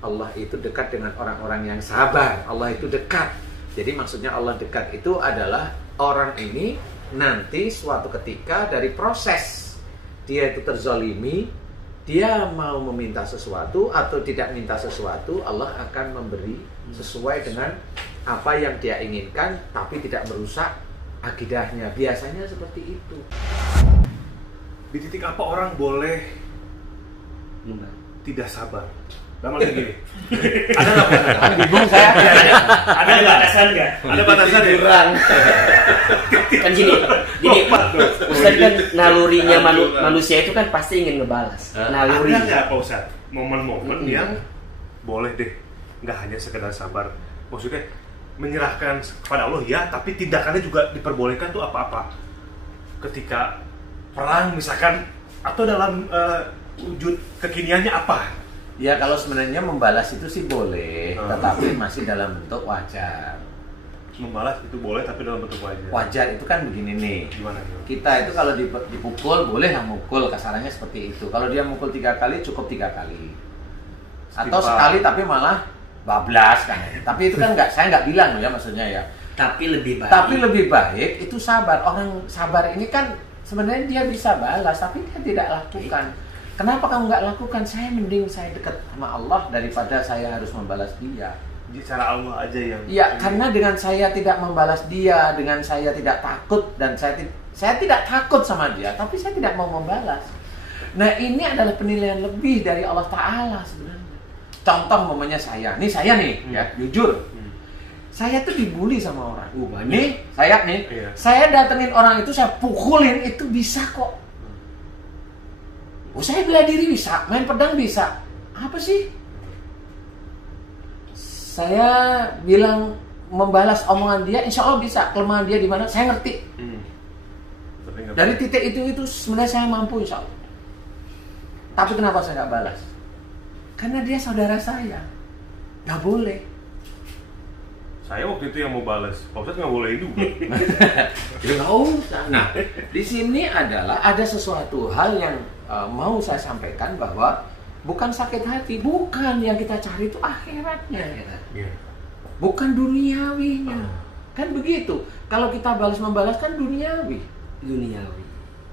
Allah itu dekat dengan orang-orang yang sabar. Allah itu dekat. Jadi maksudnya Allah dekat itu adalah orang ini nanti suatu ketika dari proses dia itu terzalimi, dia mau meminta sesuatu atau tidak minta sesuatu, Allah akan memberi sesuai dengan apa yang dia inginkan, tapi tidak merusak akidahnya. Biasanya seperti itu. Di titik apa orang boleh tidak sabar? Dalam arti gini, ada nggak batasan? Bingung saya. Ada batasan nggak? Ada batasan ya? kurang. Kan gini, Ustaz kan nalurinya manusia itu kan pasti ingin ngebalas. Naluri. Ada nggak Pak Ustaz momen-momen yang boleh deh, nggak hanya sekedar sabar, maksudnya menyerahkan kepada Allah ya, tapi tindakannya juga diperbolehkan tuh apa-apa ketika perang misalkan, atau dalam wujud kekiniannya apa? Ya kalau sebenarnya membalas itu sih boleh, tetapi masih dalam bentuk wajar. Membalas itu boleh tapi dalam bentuk wajar. Wajar itu kan begini nih. Gimana? Kita itu kalau dipukul boleh lah mukul, kasarannya seperti itu. Kalau dia mukul 3 kali cukup 3 kali. Atau sekali tapi malah bablas kan. Tapi itu kan saya nggak bilang ya maksudnya ya. Tapi lebih baik. Tapi lebih baik itu sabar. Orang sabar ini kan sebenarnya dia bisa balas tapi dia tidak lakukan. Kenapa kamu nggak lakukan? Mending saya dekat sama Allah daripada saya harus membalas dia. Jadi cara Allah aja yang... Iya, karena dengan saya tidak membalas dia, dengan saya tidak takut, dan saya tidak takut sama dia, tapi saya tidak mau membalas. Nah ini adalah penilaian lebih dari Allah Ta'ala sebenarnya. Contoh momennya saya nih, ya jujur. Saya tuh dibully sama orang. Nih, saya datengin orang itu, saya pukulin, itu bisa kok. Saya bela diri bisa, main pedang bisa. Apa sih? Saya bilang membalas omongan dia, insya Allah bisa. Kelemahan dia di mana? Saya ngerti. Dari titik itu sebenarnya saya mampu insya Allah. Tapi kenapa saya nggak balas? Karena dia saudara saya. Nggak boleh. Saya waktu itu yang mau balas, Pak Ustadz nggak boleh juga. Ya nggak usah. Nah, di sini adalah ada sesuatu hal yang mau saya sampaikan bahwa bukan sakit hati, bukan yang kita cari itu akhiratnya, bukan duniawinya. Kan begitu. Kalau kita membalas kan duniawi.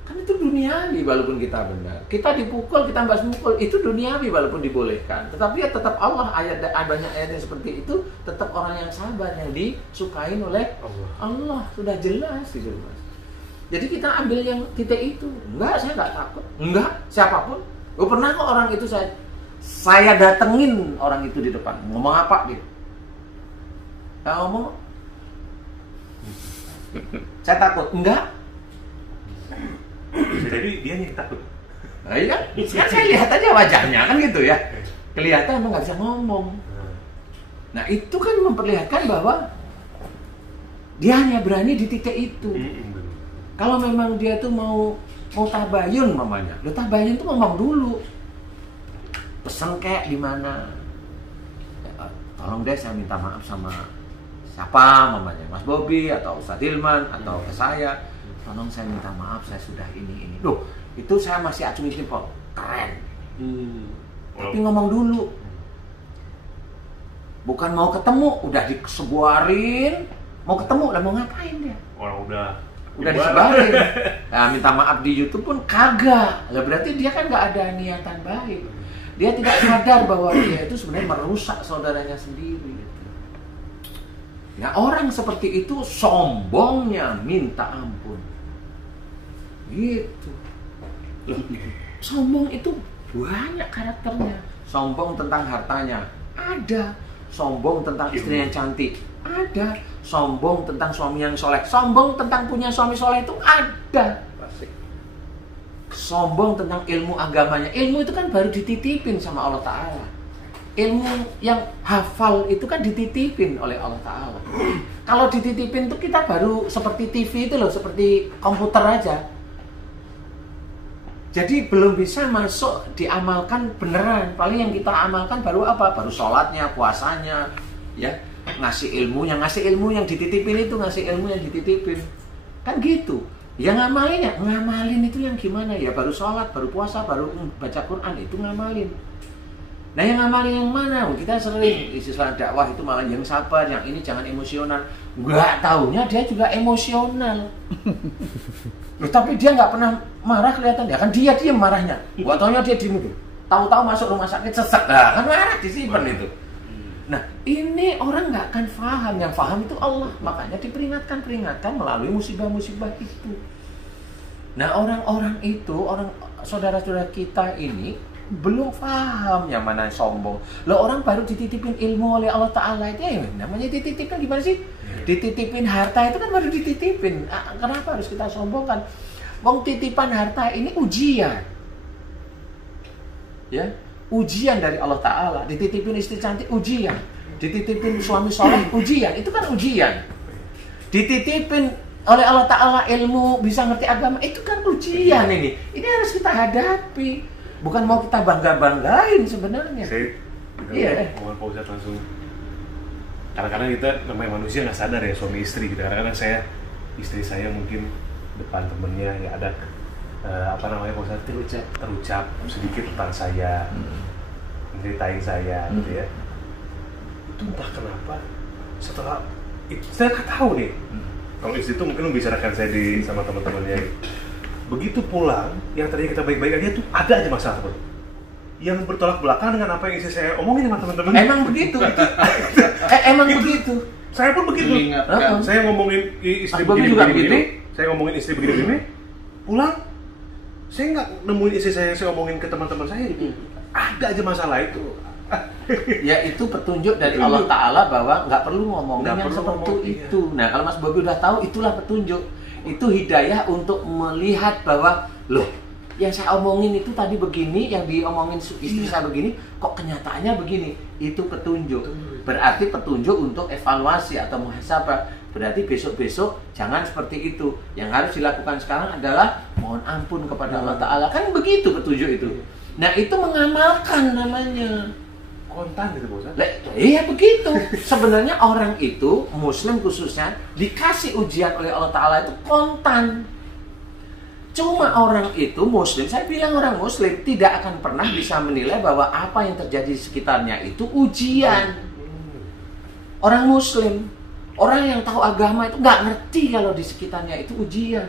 Kan itu duniawi walaupun kita benar. Kita dipukul, kita balas mukul, itu duniawi walaupun dibolehkan. Tetapi ya tetap Allah, banyak ayat yang seperti itu, tetap orang yang sabar, yang disukain oleh Allah. Sudah jelas gitu, Mas. Jadi kita ambil yang titik itu. Enggak, saya nggak takut. Enggak, siapapun. Pernah kok orang itu saya datengin orang itu di depan. Ngomong apa gitu? Saya ngomong, saya takut. Enggak. Jadi dia yang takut. Nah, iya, kan saya lihat aja wajahnya kan gitu ya. Kelihatan emang nggak bisa ngomong. Nah itu kan memperlihatkan bahwa dia hanya berani di titik itu. Kalau memang dia tuh mau tabayun mamanya, lo tabayun tuh ngomong dulu. Pesen kayak di mana? Tolong deh saya minta maaf sama siapa mamanya, Mas Bobi atau Ustadz Hilman atau ke saya. Tolong saya minta maaf, saya sudah ini. Loh, itu saya masih acungin jempol. Keren. Tapi ngomong dulu. Bukan mau ketemu, udah disebarin. Mau ketemu, lah mau ngapain dia? Orang udah disebarin. Nah, minta maaf di YouTube pun kagak. Lah berarti dia kan nggak ada niatan baik. Dia tidak sadar bahwa dia itu sebenarnya merusak saudaranya sendiri. Nah, orang seperti itu sombongnya minta ampun. Gitu. Loh, sombong itu banyak karakternya. Sombong tentang hartanya, ada. Sombong tentang istri yang cantik, ada. Sombong tentang suami yang soleh, sombong tentang punya suami soleh itu ada. Sombong tentang ilmu agamanya. Ilmu itu kan baru dititipin sama Allah Ta'ala. Ilmu yang hafal itu kan dititipin oleh Allah Ta'ala. Kalau dititipin itu kita baru seperti TV itu loh, seperti komputer aja. Jadi belum bisa masuk diamalkan beneran. Paling yang kita amalkan baru apa? Baru sholatnya, puasanya, ya, ngasih ilmu yang dititipin itu, ngasih ilmu yang dititipin. Kan gitu. Yang ngamalin itu yang gimana? Ya baru sholat, baru puasa, baru baca Quran, itu ngamalin. Nah yang ngamalin yang mana? Kita sering istilah dakwah itu malah yang sabar, yang ini jangan emosional. Nggak taunya dia juga emosional. Loh, tapi dia nggak pernah marah kelihatan ya kan dia diem marahnya. Nggak taunya dia diem itu. Tahu-tahu masuk rumah sakit sesek, nah, kan marah disimpan itu. Nah ini orang nggak akan paham, yang paham itu Allah. Makanya diperingatkan melalui musibah-musibah itu. Nah orang-orang itu, orang saudara-saudara kita ini belum paham yang mana sombong. Loh orang baru dititipin ilmu oleh Allah Ta'ala itu ya namanya dititipin gimana sih? Dititipin harta itu kan baru dititipin. Kenapa harus kita sombongkan? Wong titipan harta ini ujian. Ya, ujian dari Allah Ta'ala. Dititipin istri cantik ujian. Dititipin suami soleh ujian. Itu kan ujian. Dititipin oleh Allah Ta'ala ilmu bisa ngerti agama itu kan ujian ini. Ini harus kita hadapi. Bukan mau kita bangga-banggain sebenarnya. Iya. Pak Ustadz langsung. Kadang-kadang kita namanya manusia nggak sadar ya suami istri gitu. Kadang-kadang istri saya mungkin depan temennya ya ada Pak Ustadz terucap sedikit tentang saya, menceritain saya gitu ya. Itu entah kenapa setelah itu saya nggak tahu nih. Kalau istri itu mungkin membicarakan saya sama teman-temannya. Begitu pulang, yang tadinya kita baik-baik aja tuh ada aja masalah teman. Yang bertolak belakang dengan apa yang istri saya omongin sama teman-teman. Emang begitu. Emang begitu. Saya pun begitu. Saya ngomongin istri begini, saya ngomongin istri begini, pulang saya nggak nemuin istri saya omongin ke teman-teman saya. Ada aja masalah itu. Ya itu petunjuk dari Allah Ta'ala bahwa nggak perlu ngomongin yang seperti itu. Nah kalau Mas Bobi udah tahu, itulah petunjuk. Itu hidayah untuk melihat bahwa loh yang saya omongin itu tadi begini, yang diomongin istri saya begini, kok kenyataannya begini. Itu petunjuk. Berarti petunjuk untuk evaluasi atau muhasabah. Berarti besok-besok jangan seperti itu. Yang harus dilakukan sekarang adalah mohon ampun kepada Allah Ta'ala. Kan begitu petunjuk itu. Nah itu mengamalkan namanya. Kontan gitu Bosan. Iya begitu. Sebenarnya orang itu, Muslim khususnya, dikasih ujian oleh Allah Ta'ala itu kontan. Cuma orang itu Muslim, saya bilang orang Muslim tidak akan pernah bisa menilai bahwa apa yang terjadi di sekitarnya itu ujian. Orang Muslim, orang yang tahu agama itu nggak ngerti kalau di sekitarnya itu ujian.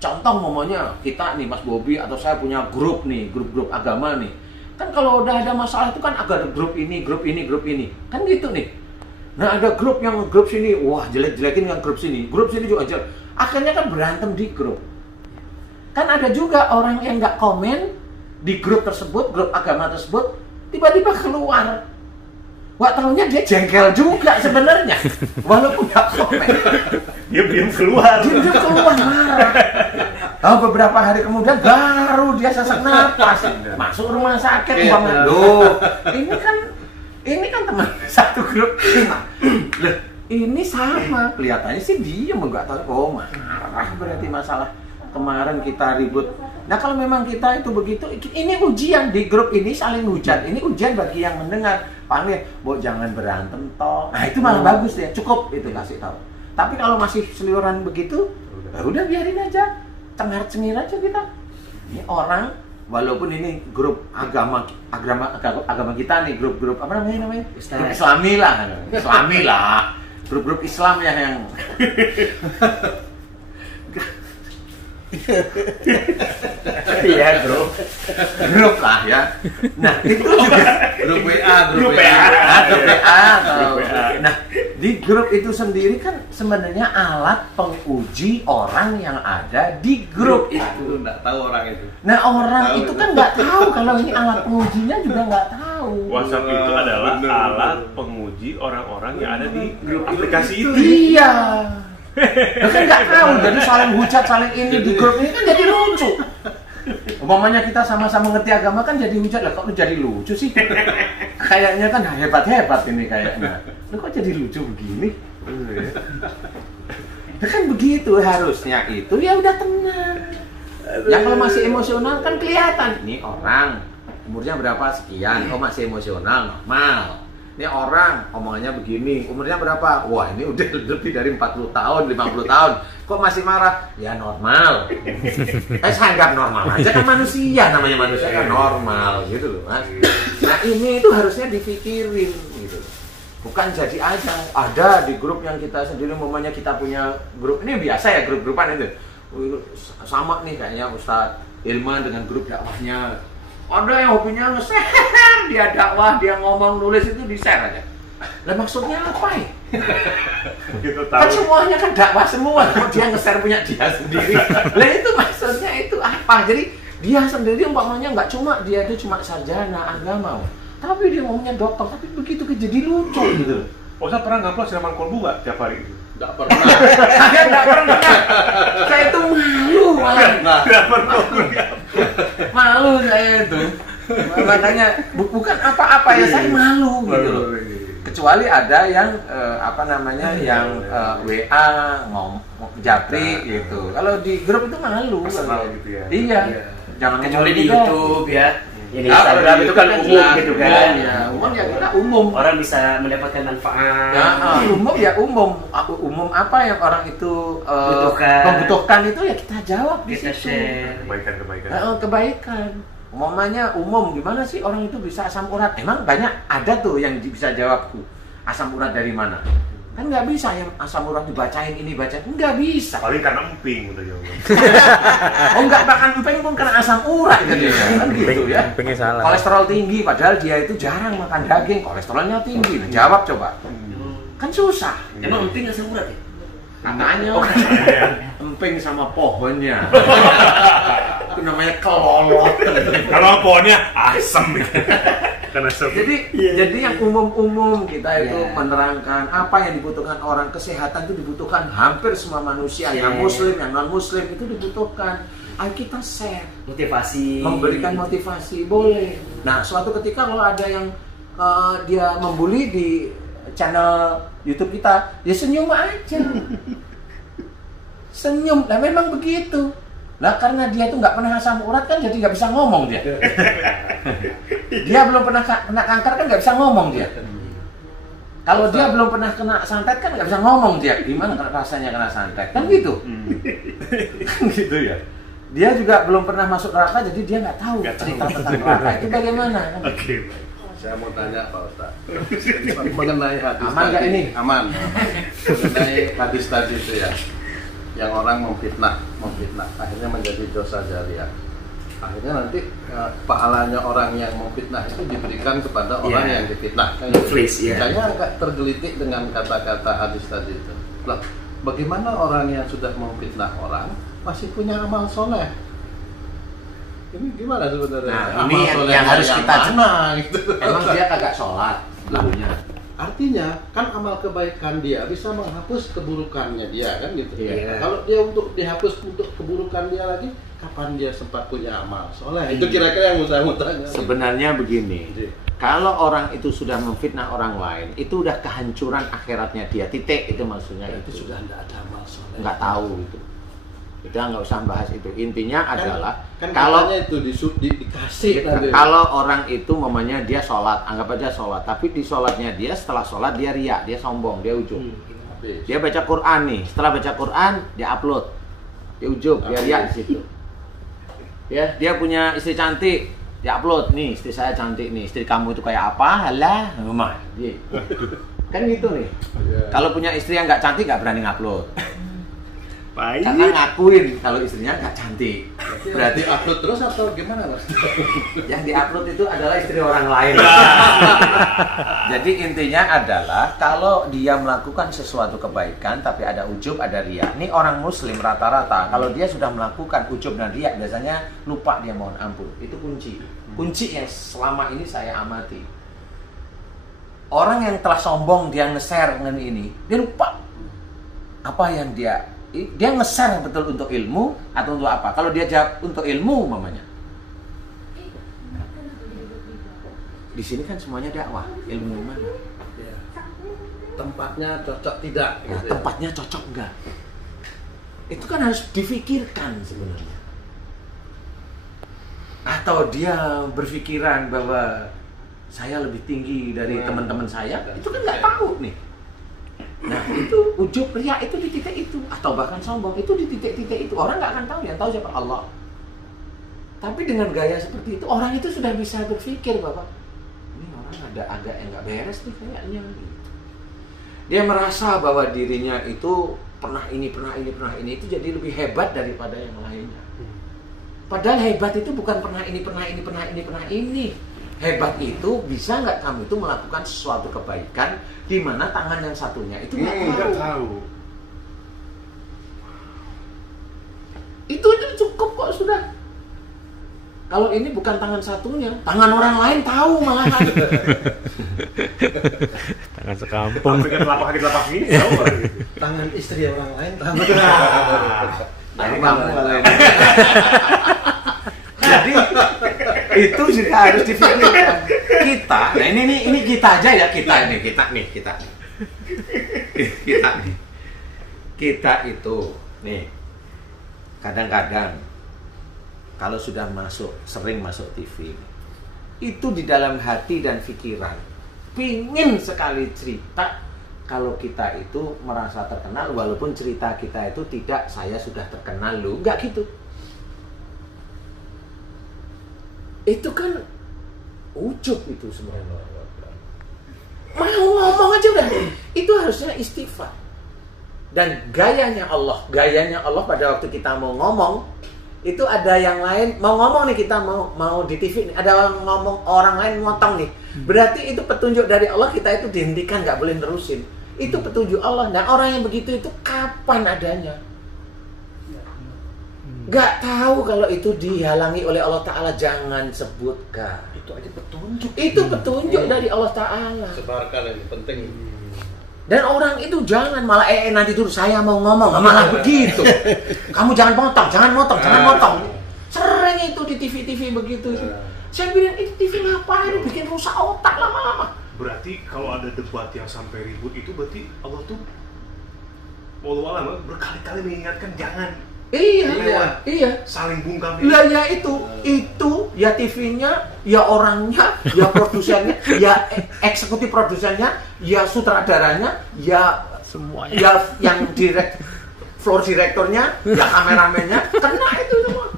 Contoh ngomongnya kita nih Mas Bobi atau saya punya grup nih, grup-grup agama nih. Kan kalau udah ada masalah itu kan ada grup ini. Kan gitu nih. Nah ada grup yang grup sini, wah jelek-jelekin yang grup sini juga jelek. Akhirnya kan berantem di grup. Kan ada juga orang yang nggak komen di grup tersebut, grup agama tersebut, tiba-tiba keluar. Wah taunya dia jengkel juga sebenarnya, walaupun nggak komen. Diam keluar. Diam marah. Beberapa hari kemudian baru dia sesak napas, masuk rumah sakit. Loh, ini kan teman satu grup. Loh, ini sama. Kelihatannya sih dia nggak tahu. Oh marah berarti masalah kemarin kita ribut. Nah kalau memang kita itu begitu, ini ujian di grup ini saling hujat. Ini ujian bagi yang mendengar. Panggil, jangan berantem toh. Nah itu malah bagus ya, cukup itu kasih tahu. Tapi kalau masih seliuran begitu, udah biarin aja, cengar-cengir aja kita. Ini orang, walaupun ini grup agama kita nih, grup apa namanya? Grup Islami lah, grup Islam ya yang. Iya grup lah ya. Nah itu juga grup WA. Nah di grup itu sendiri kan sebenarnya alat penguji orang yang ada di grup itu. Nggak tahu orang itu. Nah orang itu kan nggak tahu kalau ini alat pengujinya juga nggak tahu. WhatsApp itu adalah alat penguji orang-orang yang ada di grup aplikasi itu. Iya. Kan nggak tahu, jadi saling hujat, saling ini di grup ini kan jadi lucu. Umpamanya kita sama-sama ngerti agama kan jadi hujat lah, kok lu jadi lucu sih? Kayaknya kan hebat-hebat ini kayaknya. Lu kok jadi lucu begini? Kan begitu harusnya itu ya udah tenang. Yang kalau masih emosional kan kelihatan. Ini orang umurnya berapa sekian, masih emosional normal. Ini orang omongannya begini, umurnya berapa? Wah ini udah lebih dari 40 tahun, 50 tahun. Kok masih marah? Ya normal. Saya anggap normal aja, kan manusia, namanya manusia kan normal gitu loh Mas. Nah ini itu harusnya dipikirin gitu. Bukan jadi aja. Ada di grup yang kita sendiri, umpamanya kita punya grup, ini biasa ya grup-grupan itu. Sama nih kayaknya Ustadz Hilman dengan grup dakwahnya. Ada yang hobinya nge-share, dia dakwah, dia ngomong, nulis itu di-share aja. Lah maksudnya apa ya? Gitu Kan tahu. semuanya kan dakwah semua, kok dia nge-share punya dia sendiri. Lah itu maksudnya itu apa? Jadi dia sendiri umpamanya nggak cuma dia itu cuma sarjana agama, tapi dia ngomongnya dokter, tapi begitu jadi lucu gitu. Ustaz pernah ngupload siraman kolbu nggak tiap hari itu? Nggak pernah. Saya nggak pernah. Saya itu malu malah. Nggak pernah. Malu saya itu. Makanya bukan apa-apa ya, saya malu gitu loh. Kecuali ada yang yang WA japri gitu. Kalau di grup itu malu. Personal gitu ya. Iya. Jangan Kecuali di ngomong juga. YouTube ya. Ini Ah, kalau Instagram di itu kan YouTube umum kan gitu jelas. kan. Ya, umum ya kita umum. Orang bisa mendapatkan manfaat. Ya, umum ya umum. Umum apa yang orang itu Butuhkan. membutuhkan itu ya kita jawab di Kita situ. share. Kebaikan-kebaikan. Kebaikan. Umumnya umum, gimana sih orang itu bisa asam urat? Emang banyak ada tuh yang bisa jawabku. Asam urat dari mana? Kan nggak bisa yang asam urat dibacain ini bacain, nggak bisa. Paling karena emping udah jawaban. Oh nggak bahkan emping pun karena asam urat kan dia, kan gitu ya. Empingnya salah. Kolesterol tinggi, padahal dia itu jarang makan daging, kolesterolnya tinggi. Nah, jawab coba. Kan susah. Emang emping asam urat ya? Katanya emping sama pohonnya. Itu namanya kelolot. Kalau pohonnya asam. Karena asam. Jadi yang umum-umum kita itu Ya. menerangkan apa yang dibutuhkan orang. Kesehatan itu dibutuhkan hampir semua manusia, yang Share. muslim, yang non muslim itu dibutuhkan. Ayo kita share, Motivasi. memberikan motivasi boleh. Nah suatu ketika kalau ada yang dia membuli di channel YouTube kita, ya senyum aja. Senyum, lah memang begitu. Lah karena dia tuh nggak pernah asam urat kan jadi nggak bisa ngomong dia. Dia belum pernah kena kanker kan nggak bisa ngomong dia. Kalau dia belum pernah kena santet kan nggak bisa ngomong dia. Gimana rasanya kena santet? Kan gitu. Kan gitu ya. Dia juga belum pernah masuk neraka jadi dia nggak tahu cerita tentang neraka itu bagaimana. Kan? Oke. Saya mau tanya Pak Ustaz mengenai hadis Aman nggak tadi. ini? Aman. Mengenai hadis tadi itu ya, yang orang memfitnah, akhirnya menjadi dosa jariah. Akhirnya nanti pahalanya orang yang memfitnah itu diberikan kepada orang Ya. yang difitnah. Kan Muflis, ya. Saya agak tergelitik dengan kata-kata hadis tadi itu. Loh, bagaimana orang yang sudah memfitnah orang masih punya amal soleh? Ini gimana sebenarnya? Nah, Amal ini soleh yang harus yang kita mana gitu. Emang dia kagak sholat dulunya. Artinya kan amal kebaikan dia bisa menghapus keburukannya dia kan gitu. Iya. Kalau dia untuk dihapus untuk keburukan dia lagi, kapan dia sempat punya amal soleh? Itu kira-kira yang saya mau tanya. Sebenarnya begini. Iya. Kalau orang itu sudah memfitnah orang lain, itu udah kehancuran akhiratnya dia. Titik itu maksudnya. Itu sudah tidak ada amal soleh. Nggak tahu itu. Kita nggak usah bahas itu. Intinya adalah kan kalau katanya itu dikasih tadi. kalau orang itu mamanya dia sholat, anggap aja sholat, tapi di sholatnya dia setelah sholat dia riak, dia sombong, dia ujub. Habis. Dia baca Quran nih, setelah baca Quran dia upload, dia ujub, dia riak di situ. Ya, dia punya istri cantik, dia upload nih, istri saya cantik nih, istri kamu itu kayak apa? Halah, rumah. Kan gitu nih. Iya. Kalau punya istri yang nggak cantik nggak berani ngupload. Baik. Karena ngakuin kalau istrinya nggak cantik. Berarti upload terus atau gimana Mas? Yang diupload itu adalah istri orang lain. Jadi intinya adalah kalau dia melakukan sesuatu kebaikan tapi ada ujub, ada riya. Ini orang muslim rata-rata kalau dia sudah melakukan ujub dan riya biasanya lupa dia mohon ampun. Itu kunci. Kunci yang selama ini saya amati. Orang yang telah sombong dia nge-share dengan ini, dia lupa apa yang dia nge-share betul untuk ilmu atau untuk apa. Kalau dia jawab untuk ilmu mamanya, di sini kan semuanya dakwah, ilmu mana? Ya. Tempatnya cocok tidak Nah, gitu ya. tempatnya cocok enggak? Itu kan harus difikirkan sebenarnya. Atau dia berpikiran bahwa saya lebih tinggi dari teman-teman saya, itu kan nggak tahu nih. Nah itu ujub, riya itu di titik itu, atau bahkan sombong itu di titik-titik itu. Orang nggak akan tahu, yang tahu siapa? Allah. Tapi dengan gaya seperti itu, orang itu sudah bisa berpikir bahwa ini orang ada agak yang nggak beres nih kayaknya. Dia merasa bahwa dirinya itu pernah ini itu jadi lebih hebat daripada yang lainnya. Padahal hebat itu bukan pernah ini. Hebat itu bisa nggak kamu itu melakukan sesuatu kebaikan di mana tangan yang satunya itu nggak tahu. Itu aja cukup kok sudah. Kalau ini bukan tangan satunya, tangan orang lain tahu malahan. Tangan sekampung. Telapak ini tahu orang gitu. Tangan istri orang lain tahu. Nah, kamu kalau ini. Jadi itu juga harus dipikirkan. Kita, nah ini kita aja ya, kita nih. Kita itu nih kadang-kadang kalau sudah sering masuk TV, itu di dalam hati dan pikiran pingin sekali cerita kalau kita itu merasa terkenal, walaupun cerita kita itu tidak saya sudah terkenal lu, enggak gitu. Itu kan ujub itu sebenarnya. Mau ngomong aja udah. Itu harusnya istighfar. Dan gayanya Allah pada waktu kita mau ngomong, itu ada yang lain mau ngomong nih, kita mau di TV nih, ada orang lain ngotong nih. Berarti itu petunjuk dari Allah, kita itu dihentikan, nggak boleh nerusin. Itu petunjuk Allah. Dan orang yang begitu itu kapan adanya? Gak tahu kalau itu dihalangi oleh Allah Ta'ala, jangan sebutkan. Itu aja petunjuk. Itu petunjuk dari Allah Ta'ala. Sebarkan ini penting. Dan orang itu jangan malah nanti dulu saya mau ngomong, malah begitu. Kamu jangan motong. Sering itu di TV begitu. Saya bilang itu TV ngapain, bikin rusak otak lama-lama. Berarti kalau ada debat yang sampai ribut itu berarti Allah tuh wallahu alam berkali-kali mengingatkan jangan. Iya. Saling bungkam. Lah ya itu ya TV-nya, ya orangnya, ya produsennya, ya eksekutif produsennya, ya sutradaranya, ya semuanya. Ya yang floor direkturnya, ya kameramennya, kena itu semua.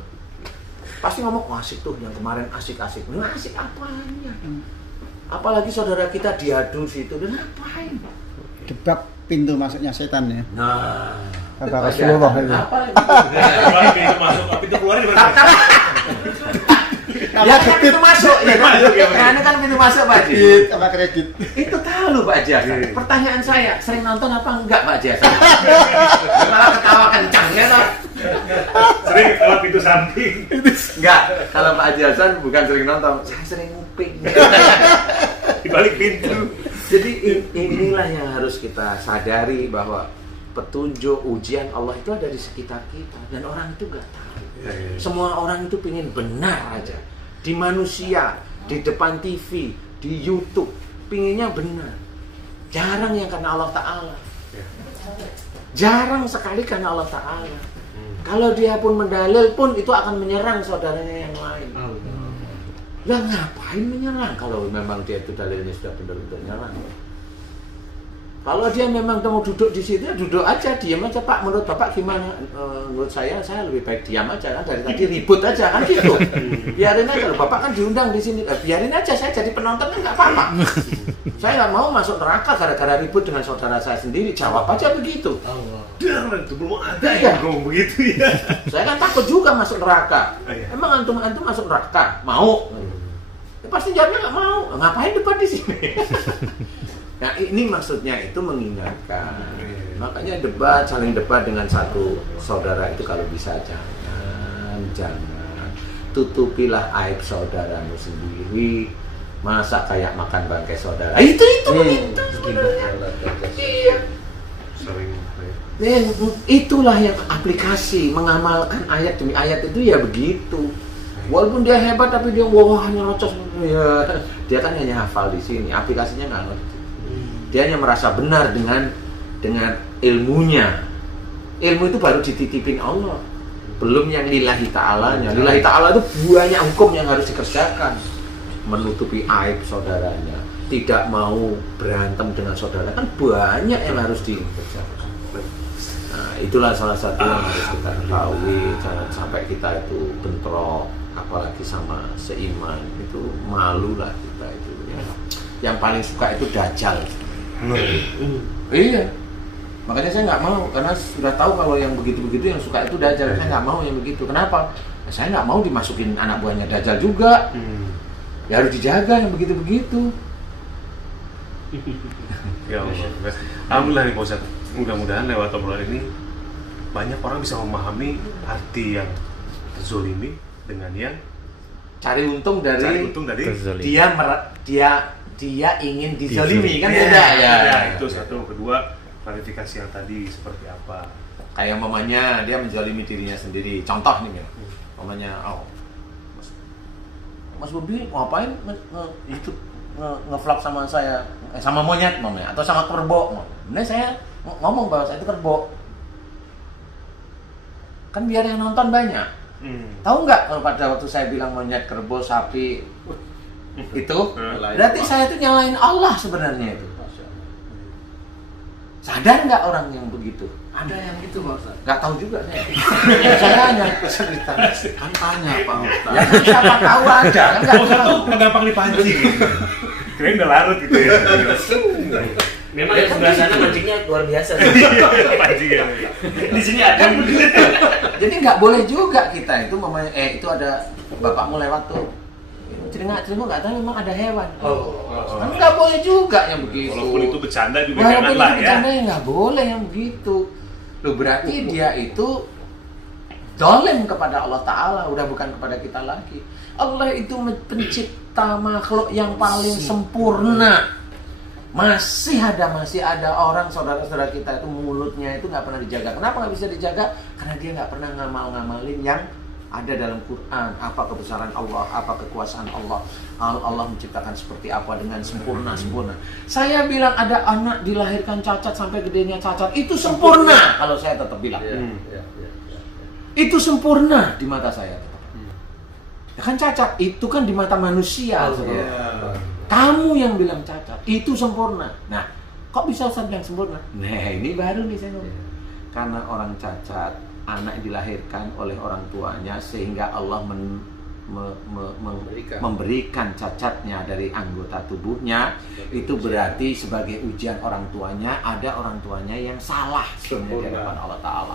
Pasti ngomong asik tuh yang kemarin asik-asik. Nah, asik apanya? Apalagi saudara kita diadu situ, dan ngapain? Debat pintu masuknya setan ya. Nah, kata Rasulullah itu. Pintu keluar di mana? Ya kan pintu masuk ya kan? Ini kan pintu masuk Pak Haji. Sama kredit. Itu tahu loh Pak Haji. Pertanyaan saya, sering nonton apa enggak Pak Haji? Malah ketawa kencang ya Pak. Sering kalau pintu samping. Enggak, kalau Pak Haji Hasan bukan sering nonton, saya sering nguping. Di balik pintu. Jadi inilah yang harus kita sadari, bahwa petunjuk ujian Allah itu ada di sekitar kita dan orang itu nggak tahu. Semua orang itu pengen benar aja, di manusia, di depan TV, di YouTube, pinginnya benar. Jarang yang karena Allah Ta'ala. Jarang sekali karena Allah Ta'ala. Kalau dia pun mendalil pun itu akan menyerang saudaranya yang lain. Lah ngapain menyerang kalau memang dia itu dalilnya sudah benar-benar menyerang? Kalau dia memang mau duduk di situ, duduk aja, diam aja Pak. Menurut Bapak gimana? Menurut saya lebih baik diam aja kan, dari tadi ribut aja kan gitu. Biarin aja, loh Bapak kan diundang di sini. Biarin aja, saya jadi penonton kan nggak apa-apa. Saya nggak mau masuk neraka gara-gara ribut dengan saudara saya sendiri. Jawab aja begitu. Dia itu belum ada ya ngomong begitu ya. Saya kan takut juga masuk neraka. Emang antum masuk neraka? Mau? Pasti jawabnya nggak mau. Ngapain debat di sini? Nah ini maksudnya itu mengingatkan. Makanya saling debat dengan satu saudara itu kalau bisa jangan. Tutupilah aib saudaramu sendiri. Masa kayak makan bangkai saudara? Itu sebenarnya. Iya. Itulah yang aplikasi mengamalkan ayat demi ayat itu ya begitu. Walaupun dia hebat tapi dia nyerocos ya. Dia kan hanya hafal di sini, aplikasinya nggak ngerti. Dia hanya merasa benar dengan ilmunya. Ilmu itu baru dititipin Allah, belum yang lillahi ta'alanya. Lillahi ta'ala itu banyak hukum yang harus dikerjakan. menutupi aib saudaranya, tidak mau berantem dengan saudara, kan banyak yang harus dikerjakan. Nah, itulah salah satu yang harus kita ketahui, jangan sampai kita itu bentrok, apalagi sama seiman, itu malu lah kita itu ya. Yang paling suka itu dajjal. Iya, makanya saya nggak mau, karena sudah tahu kalau yang begitu-begitu yang suka itu dajjal. Saya nggak mau yang begitu. Kenapa? Saya nggak mau dimasukin anak buahnya dajjal juga. Ya harus dijaga yang begitu-begitu. Ya Allah. Alhamdulillah nih Pak Ustadz. Mudah-mudahan lewat obrolan ini banyak orang bisa memahami arti yang terzolimi dengan yang Cari untung dari Terzolimi. dia ingin dizalimi, kan beda ya. Itu satu. Kedua, klarifikasi yang tadi seperti apa. Kayak mamanya dia menzalimi dirinya sendiri. Contoh nih, mamanya, Mas Bobi ngapain nge-vlog sama saya, sama monyet mamanya, atau sama kerbau? Nah, saya ngomong bahwa saya itu kerbau. Kan biar yang nonton banyak. Tahu nggak kalau pada waktu saya bilang monyet, kerbau, sapi itu, berarti saya itu nyalain Allah sebenarnya itu. Sadar nggak orang yang begitu? Ada yang gitu Pak Ustaz. Nggak tahu juga saya. Saya hanya kesulitan. Kan tanya Pak Ustaz. Ya siapa tahu ada kan nggak tahu. Kan gampang dipancing gitu. Kirain udah larut gitu ya. Memang yang sebelah sana mancingnya luar biasa. Pancingnya. Di sini ada begitu. Jadi nggak boleh juga kita itu mamanya itu ada bapakmu lewat tuh. Celingak nggak tahu memang ada hewan. Kan nggak boleh juga yang begitu. Walaupun itu bercanda juga Walaupun jangan itu lah ya. bercanda ya nggak boleh yang begitu. Loh berarti dia itu dolim kepada Allah Ta'ala, udah bukan kepada kita lagi. Allah itu pencipta makhluk yang paling sempurna. Masih ada orang saudara-saudara kita itu mulutnya itu nggak pernah dijaga. Kenapa nggak bisa dijaga? Karena dia nggak pernah ngamal-ngamalin yang ada dalam Quran, apa kebesaran Allah, apa kekuasaan Allah. Allah menciptakan seperti apa dengan sempurna. Saya bilang ada anak dilahirkan cacat sampai gedenya cacat, itu sempurna. Kalau saya tetap bilang, itu sempurna di mata saya. Ya kan cacat, itu kan di mata manusia. Kamu yang bilang cacat, itu sempurna. Nah, kok bisa Ustaz bilang sempurna? Nah, ini baru nih saya ngomong. Karena orang cacat, anak dilahirkan oleh orang tuanya sehingga Allah memberikan cacatnya dari anggota tubuhnya. Itu berarti sebagai ujian orang tuanya, ada orang tuanya yang salah sebenarnya di hadapan Allah Ta'ala.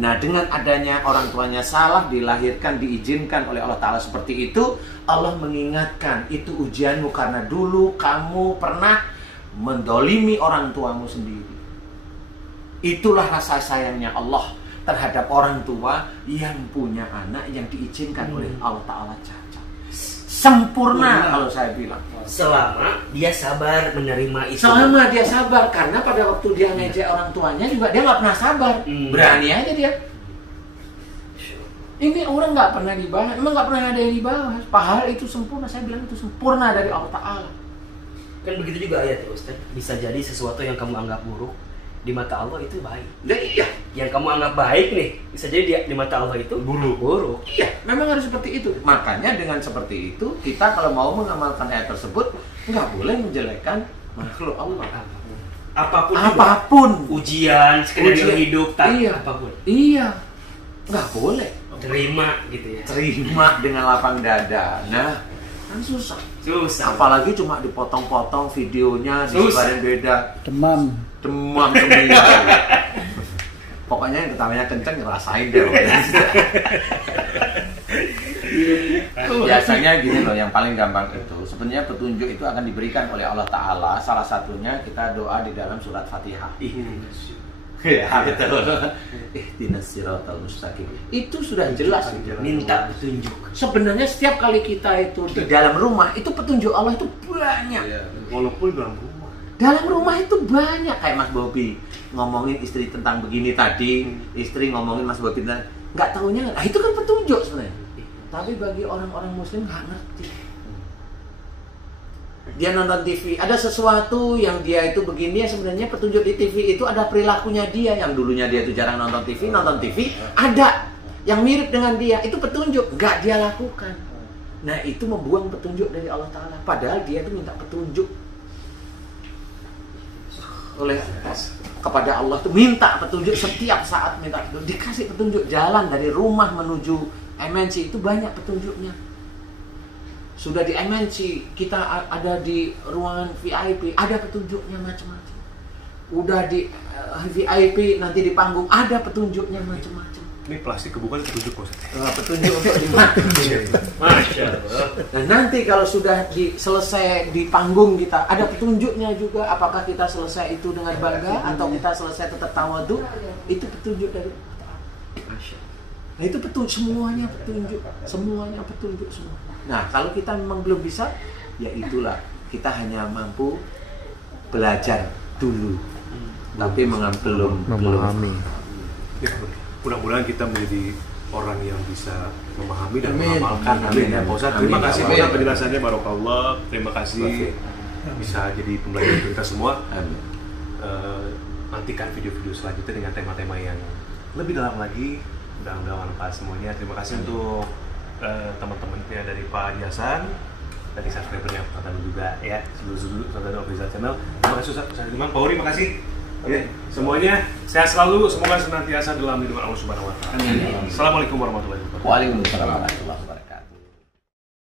Nah, dengan adanya orang tuanya salah, dilahirkan, diizinkan oleh Allah Ta'ala seperti itu, Allah mengingatkan, itu ujianmu karena dulu kamu pernah mendolimi orang tuamu sendiri. Itulah rasa sayangnya Allah terhadap orang tua yang punya anak yang diizinkan oleh Allah Ta'ala cacat. Sempurna kalau saya bilang. Selama dia sabar menerima itu. Selama dia sabar, karena pada waktu dia ngejek orang tuanya juga dia nggak pernah sabar. Berani aja dia. Ini orang nggak pernah dibahas, emang nggak pernah ada yang dibahas. Padahal itu sempurna, saya bilang itu sempurna dari Allah Ta'ala. Kan begitu juga ayat Ustaz. Bisa jadi sesuatu yang kamu anggap buruk di mata Allah itu baik. Nah, iya. Yang kamu anggap baik nih, bisa jadi di mata Allah itu buruk. Iya, memang harus seperti itu. Makanya dengan seperti itu, kita kalau mau mengamalkan ayat tersebut, nggak boleh menjelekkan makhluk Allah. Apapun. Ujian, skenario hidup, apapun. Iya, nggak boleh. Terima gitu ya. Terima dengan lapang dada. Nah, kan susah. Apalagi cuma dipotong-potong videonya, disebarin beda. Demam seminggu. Pokoknya yang ketawanya kenceng ngerasain deh. Biasanya gini loh, yang paling gampang itu sebenarnya petunjuk itu akan diberikan oleh Allah Ta'ala. Salah satunya kita doa di dalam surat Fatihah. Ya, betul. Ihdinas siratal mustaqim. Itu sudah jelas minta petunjuk. Sebenarnya setiap kali kita itu di dalam rumah, itu petunjuk Allah itu banyak. Walaupun dalam rumah. Dalam rumah itu banyak, kayak Mas Bobi ngomongin istri tentang begini tadi, istri ngomongin Mas Bobi tentang nggak taunya, nah itu kan petunjuk sebenarnya. Tapi bagi orang-orang Muslim nggak ngerti. Dia nonton TV, ada sesuatu yang dia itu begini, ya sebenarnya petunjuk di TV itu ada perilakunya dia. Yang dulunya dia itu jarang nonton TV, ada yang mirip dengan dia, itu petunjuk, nggak dia lakukan. Nah itu membuang petunjuk dari Allah Ta'ala. Padahal dia itu minta petunjuk oleh kepada Allah tuh, minta petunjuk setiap saat, minta petunjuk, dikasih petunjuk jalan dari rumah menuju MNC itu banyak petunjuknya. Sudah di MNC, kita ada di ruangan VIP, ada petunjuknya macam-macam. Udah di VIP, nanti di panggung ada petunjuknya macam-macam. Ini plastik kebuka petunjuk kok. Petunjuk untuk di mana? Masya Allah. Nah nanti kalau sudah selesai di panggung kita, ada petunjuknya juga. Apakah kita selesai itu dengan bangga atau kita selesai tetap tawadhu? Itu petunjuk dari Allah. Nah itu petunjuk, semuanya petunjuk, semuanya petunjuk semua. Nah kalau kita memang belum bisa, ya itulah, kita hanya mampu belajar dulu, tapi belum memahami. Ya, mudah-mudahan kita menjadi orang yang bisa memahami dan Amin. mengamalkan. Amin ya Pak Ustadz. Terima Amin. kasih Pak Amin. Ustadz penjelasannya, Barakallah. Terima kasih bisa jadi pembelajaran untuk kita semua. Amin. Nantikan video-video selanjutnya dengan tema-tema yang lebih dalam lagi. Mudah-mudahan bermanfaat semuanya. Terima kasih untuk teman-temannya dari Pak Yasan, dari subscribernya Pak Tanu juga ya, seluruh saudara Official Channel. Terima kasih Ustadz Imam, Pak Uri, terima kasih. Ya, semuanya sehat selalu, semoga senantiasa dalam lindungan Allah Subhanahu wa taala. Amin. Assalamualaikum warahmatullahi wabarakatuh. Waalaikumsalam warahmatullahi wabarakatuh.